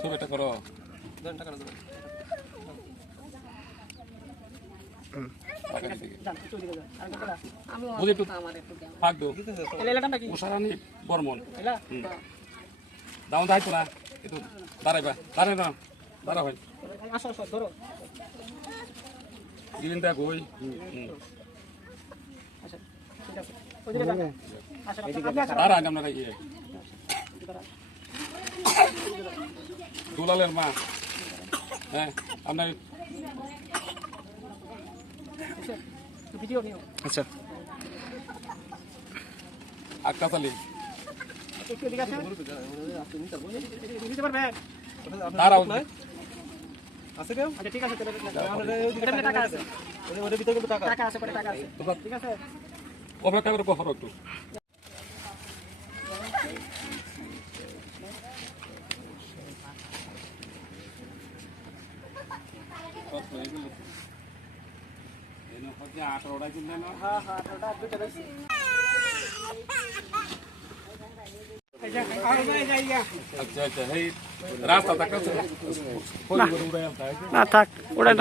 ছবিটা করো বর্মন দাম দায়িত্ব না একটু দাঁড়াইবা দাঁড়াই না দাঁড়া ভাই দিন দেখ ওই দাঁড়ান আপনারা ইয়ে দুলালের মা হ্যাঁ আপনার আচ্ছা আকাশ আলী দাঁড়াও আছে কেউ আচ্ছা ঠিক আছে টাকা আছে ওর ভিতরে কিন্তু টাকা আছে পরে টাকা আছে ঠিক আছে অপেক্ষা করে কফর একটু আচ্ছা আচ্ছা রাস্তা থাক না থাক ওটা